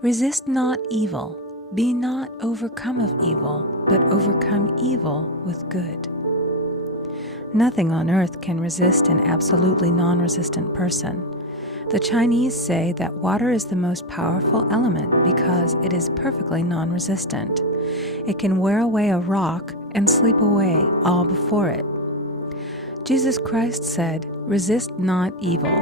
Resist not evil, be not overcome of evil, but overcome evil with good. Nothing on earth can resist an absolutely non-resistant person. The Chinese say that water is the most powerful element because it is perfectly non-resistant. It can wear away a rock and sleep away all before it. Jesus Christ said, "Resist not evil,"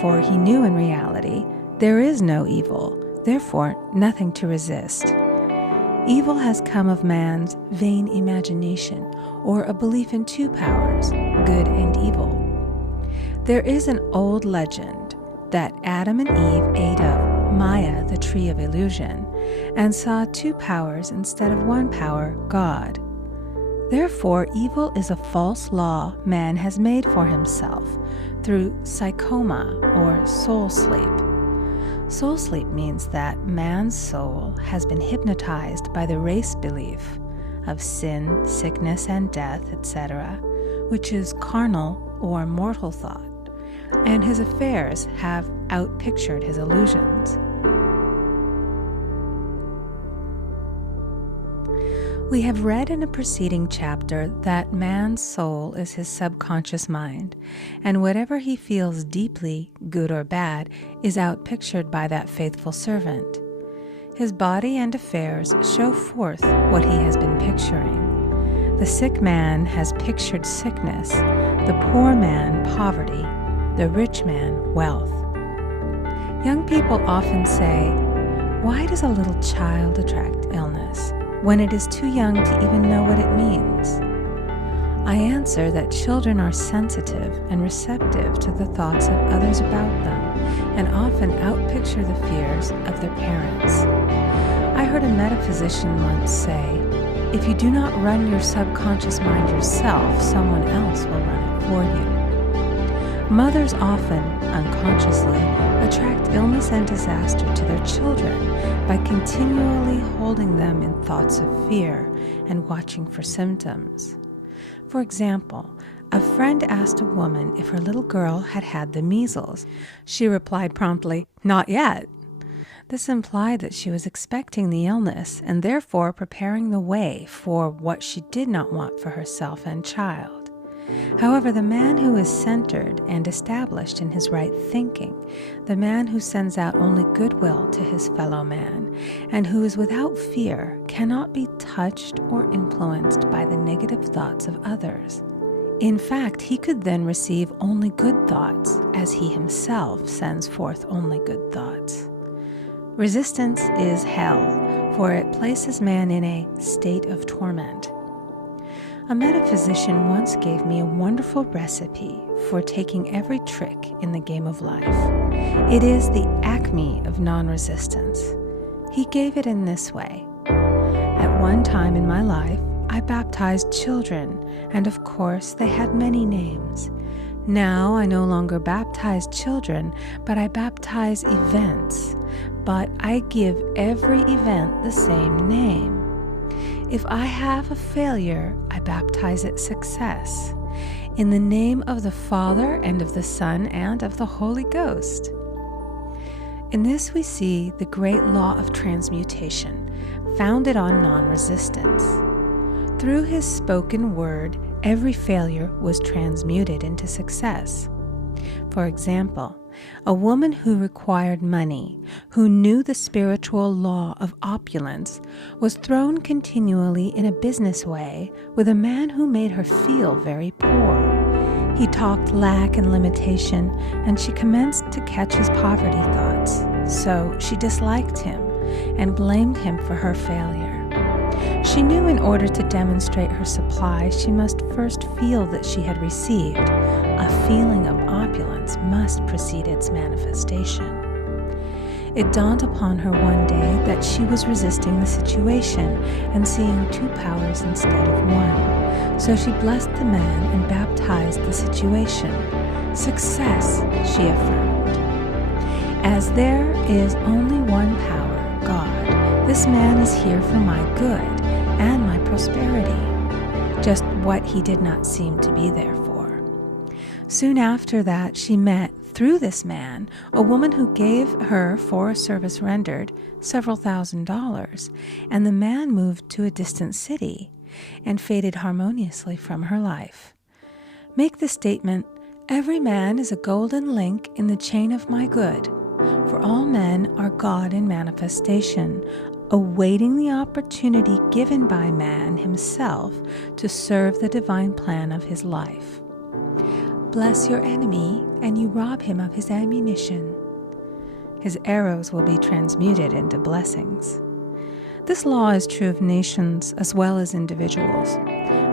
for he knew in reality there is no evil, therefore nothing to resist. Evil has come of man's vain imagination, or a belief in two powers, good and evil. There is an old legend that Adam and Eve ate of Maya, the tree of illusion, and saw two powers instead of one power, God. Therefore, evil is a false law man has made for himself through psychoma, or soul sleep. Soul sleep means that man's soul has been hypnotized by the race belief of sin, sickness, and death, etc., which is carnal or mortal thought, and his affairs have outpictured his illusions. We have read in a preceding chapter that man's soul is his subconscious mind, and whatever he feels deeply, good or bad, is outpictured by that faithful servant. His body and affairs show forth what he has been picturing. The sick man has pictured sickness, the poor man poverty, the rich man wealth. Young people often say, "Why does a little child attract illness?" when it is too young to even know what it means. I answer that children are sensitive and receptive to the thoughts of others about them, and often outpicture the fears of their parents. I heard a metaphysician once say, "If you do not run your subconscious mind yourself, someone else will run it for you." Mothers often, unconsciously, attract illness and disaster to their children by continually holding them in thoughts of fear and watching for symptoms. For example, a friend asked a woman if her little girl had had the measles. She replied promptly, "Not yet." This implied that she was expecting the illness and therefore preparing the way for what she did not want for herself and child. However, the man who is centered and established in his right thinking, the man who sends out only goodwill to his fellow man, and who is without fear, cannot be touched or influenced by the negative thoughts of others. In fact, he could then receive only good thoughts, as he himself sends forth only good thoughts. Resistance is hell, for it places man in a state of torment. A metaphysician once gave me a wonderful recipe for taking every trick in the game of life. It is the acme of non-resistance. He gave it in this way. At one time in my life, I baptized children, and of course they had many names. Now I no longer baptize children, but I baptize events. But I give every event the same name. If I have a failure, I baptize it success. In the name of the Father, and of the Son, and of the Holy Ghost. In this we see the great law of transmutation, founded on non-resistance. Through his spoken word, every failure was transmuted into success. For example, a woman who required money, who knew the spiritual law of opulence, was thrown continually in a business way with a man who made her feel very poor. He talked lack and limitation, and she commenced to catch his poverty thoughts. So she disliked him and blamed him for her failure. She knew in order to demonstrate her supply, she must first feel that she had received. A feeling of opulence must precede its manifestation. It dawned upon her one day that she was resisting the situation and seeing two powers instead of one. So she blessed the man and baptized the situation. Success, she affirmed. As there is only one power, God, this man is here for my good and my prosperity, just what he did not seem to be there for. Soon after that, she met, through this man, a woman who gave her, for a service rendered, several $1,000s, and the man moved to a distant city and faded harmoniously from her life. Make the statement, "Every man is a golden link in the chain of my good, for all men are God in manifestation, awaiting the opportunity given by man himself to serve the divine plan of his life. Bless your enemy, and you rob him of his ammunition. His arrows will be transmuted into blessings." This law is true of nations as well as individuals.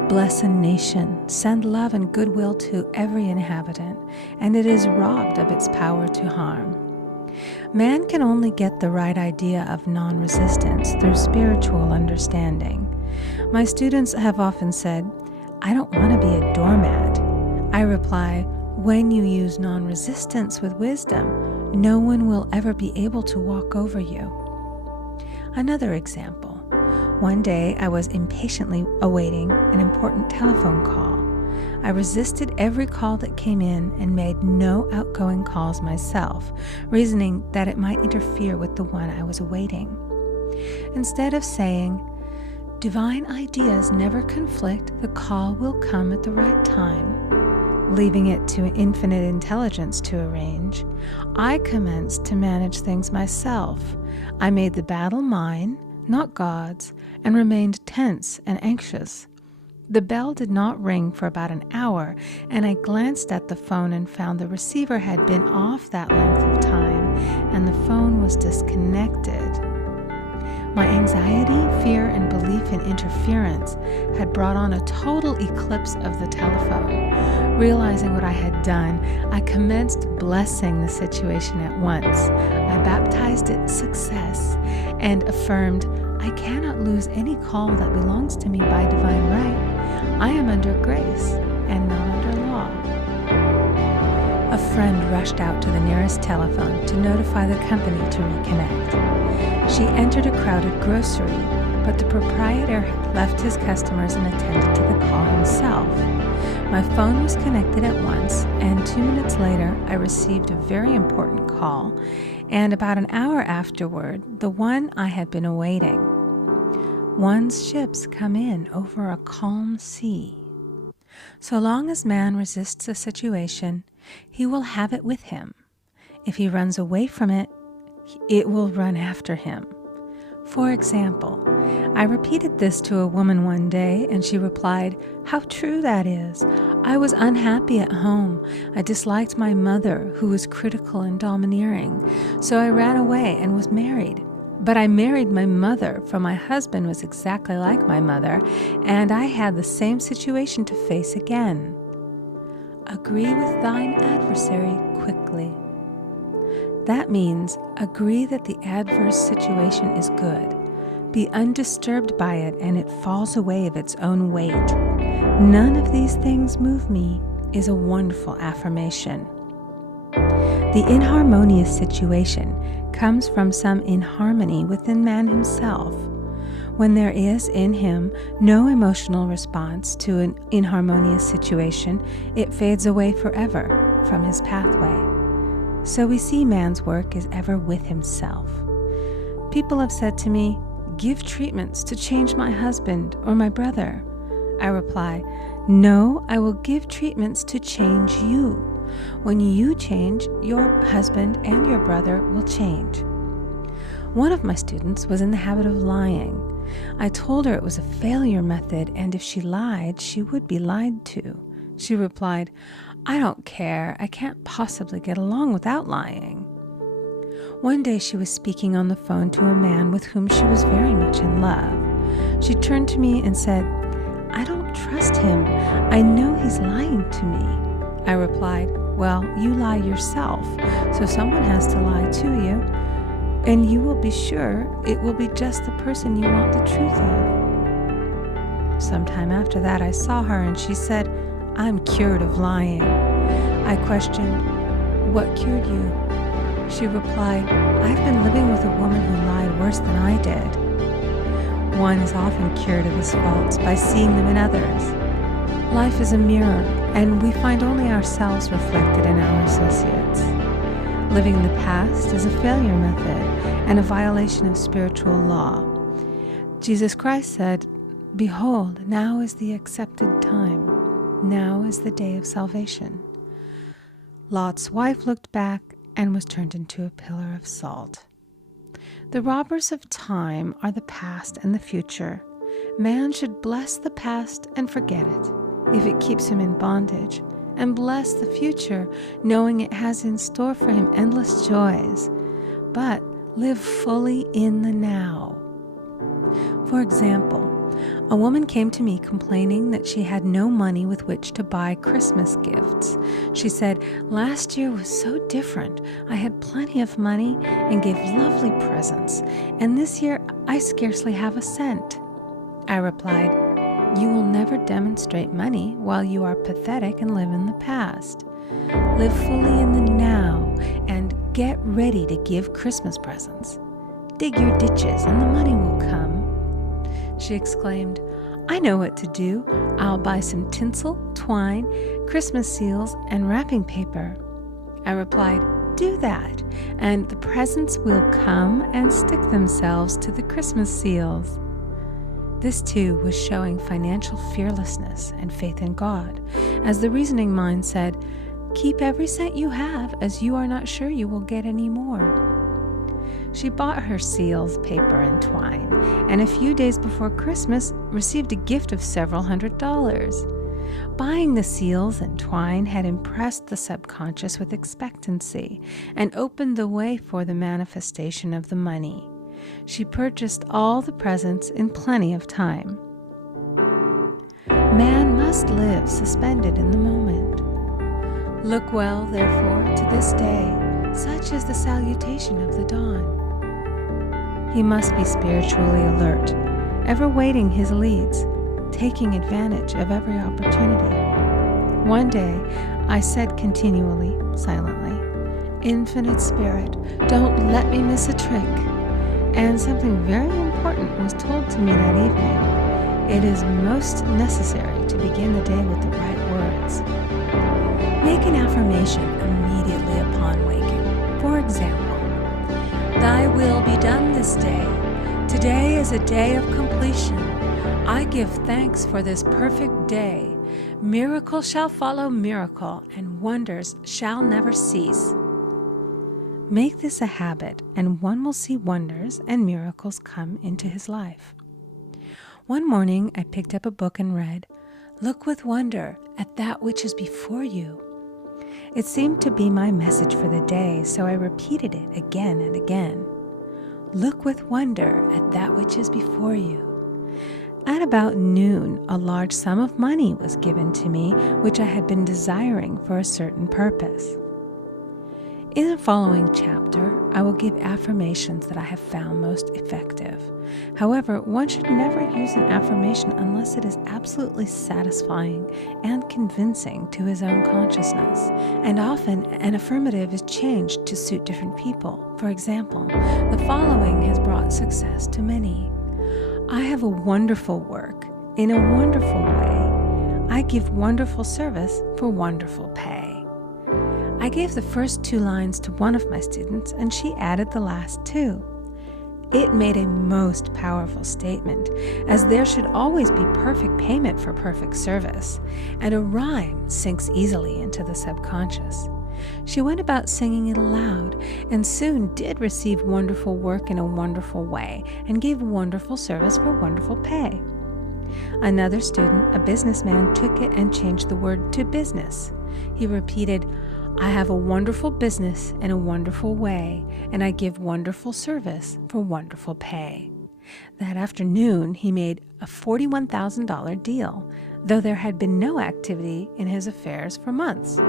Bless a nation, send love and goodwill to every inhabitant, and it is robbed of its power to harm. Man can only get the right idea of non-resistance through spiritual understanding. My students have often said, "I don't want to be a doormat." I reply, when you use non-resistance with wisdom, no one will ever be able to walk over you. Another example. One day I was impatiently awaiting an important telephone call. I resisted every call that came in and made no outgoing calls myself, reasoning that it might interfere with the one I was awaiting. Instead of saying, "Divine ideas never conflict, the call will come at the right time," leaving it to infinite intelligence to arrange, I commenced to manage things myself. I made the battle mine, not God's, and remained tense and anxious. The bell did not ring for about an hour, and I glanced at the phone and found the receiver had been off that length of time, and the phone was disconnected. My anxiety, fear, and belief in interference had brought on a total eclipse of the telephone. Realizing what I had done, I commenced blessing the situation at once. I baptized it success and affirmed, "I cannot lose any call that belongs to me by divine right. I am under grace and not under law." A friend rushed out to the nearest telephone to notify the company to reconnect. She entered a crowded grocery, but the proprietor had left his customers and attended to the call himself. My phone was connected at once, and 2 minutes later, I received a very important call, and about an hour afterward, the one I had been awaiting. One's ships come in over a calm sea. So long as man resists a situation, he will have it with him. If he runs away from it, it will run after him. For example, I repeated this to a woman one day, and she replied, "How true that is. I was unhappy at home. I disliked my mother, who was critical and domineering. So I ran away and was married. But I married my mother, for my husband was exactly like my mother, and I had the same situation to face again. Agree with thine adversary quickly." That means agree that the adverse situation is good. Be undisturbed by it, and it falls away of its own weight. "None of these things move me" is a wonderful affirmation. The inharmonious situation comes from some inharmony within man himself. When there is in him no emotional response to an inharmonious situation, it fades away forever from his pathway. So we see man's work is ever with himself. People have said to me, "Give treatments to change my husband or my brother." I reply, "No, I will give treatments to change you. When you change, your husband and your brother will change." One of my students was in the habit of lying. I told her it was a failure method, and if she lied, she would be lied to. She replied, "I don't care. I can't possibly get along without lying." One day she was speaking on the phone to a man with whom she was very much in love. She turned to me and said, "I don't trust him. I know he's lying to me." I replied, "Well, you lie yourself, so someone has to lie to you, and you will be sure it will be just the person you want the truth of." Sometime after that I saw her, and she said, "I'm cured of lying." I questioned, "What cured you?" She replied, "I've been living with a woman who lied worse than I did." One is often cured of his faults by seeing them in others. Life is a mirror, and we find only ourselves reflected in our associates. Living in the past is a failure method and a violation of spiritual law. Jesus Christ said, "Behold, now is the accepted time. Now is the day of salvation." Lot's wife looked back and was turned into a pillar of salt. The robbers of time are the past and the future. Man should bless the past and forget it, if it keeps him in bondage, and bless the future, knowing it has in store for him endless joys, but live fully in the now. For example, a woman came to me complaining that she had no money with which to buy Christmas gifts. She said, "Last year was so different. I had plenty of money and gave lovely presents, and this year I scarcely have a cent." I replied, "You will never demonstrate money while you are pathetic and live in the past. Live fully in the now and get ready to give Christmas presents. Dig your ditches and the money will come." She exclaimed, "I know what to do. I'll buy some tinsel, twine, Christmas seals, and wrapping paper." I replied, "Do that, and the presents will come and stick themselves to the Christmas seals." This too was showing financial fearlessness and faith in God, as the reasoning mind said, "Keep every cent you have, as you are not sure you will get any more." She bought her seals, paper, and twine, and a few days before Christmas received a gift of several $100s. Buying the seals and twine had impressed the subconscious with expectancy and opened the way for the manifestation of the money. She purchased all the presents in plenty of time. Man must live suspended in the moment. Look well, therefore, to this day, such is the salutation of the dawn. He must be spiritually alert, ever waiting his leads, taking advantage of every opportunity. One day, I said continually, silently, "Infinite Spirit, don't let me miss a trick." And something very important was told to me that evening. It is most necessary to begin the day with the right words. Make an affirmation immediately upon waking. For example, "Thy will be done this day. Today is a day of completion. I give thanks for this perfect day. Miracle shall follow miracle, and wonders shall never cease." Make this a habit, and one will see wonders and miracles come into his life. One morning, I picked up a book and read, "Look with wonder at that which is before you." It seemed to be my message for the day, so I repeated it again and again. Look with wonder at that which is before you. At about noon, a large sum of money was given to me, which I had been desiring for a certain purpose. In the following chapter, I will give affirmations that I have found most effective. However, one should never use an affirmation unless it is absolutely satisfying and convincing to his own consciousness. And often, an affirmative is changed to suit different people. For example, the following has brought success to many. I have a wonderful work in a wonderful way. I give wonderful service for wonderful pay. I gave the first 2 lines to one of my students, and she added the last 2. It made a most powerful statement, as there should always be perfect payment for perfect service, and a rhyme sinks easily into the subconscious. She went about singing it aloud, and soon did receive wonderful work in a wonderful way, and gave wonderful service for wonderful pay. Another student, a businessman, took it and changed the word to business. He repeated, "I have a wonderful business in a wonderful way, and I give wonderful service for wonderful pay." That afternoon, he made a $41,000 deal, though there had been no activity in his affairs for months.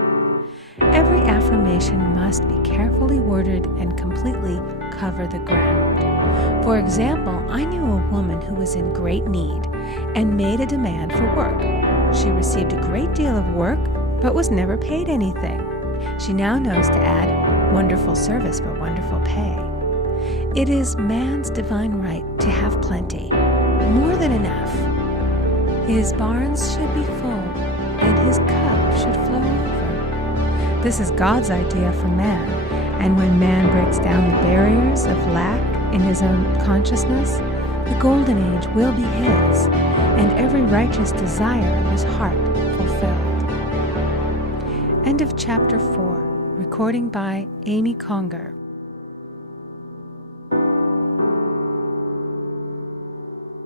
Every affirmation must be carefully worded and completely cover the ground. For example, I knew a woman who was in great need and made a demand for work. She received a great deal of work, but was never paid anything. She now knows to add wonderful service for wonderful pay. It is man's divine right to have plenty, more than enough. His barns should be full, and his cup should flow over. This is God's idea for man, and when man breaks down the barriers of lack in his own consciousness, the golden age will be his, and every righteous desire of his heart fulfilled. End of Chapter 4. Recording by Amy Conger.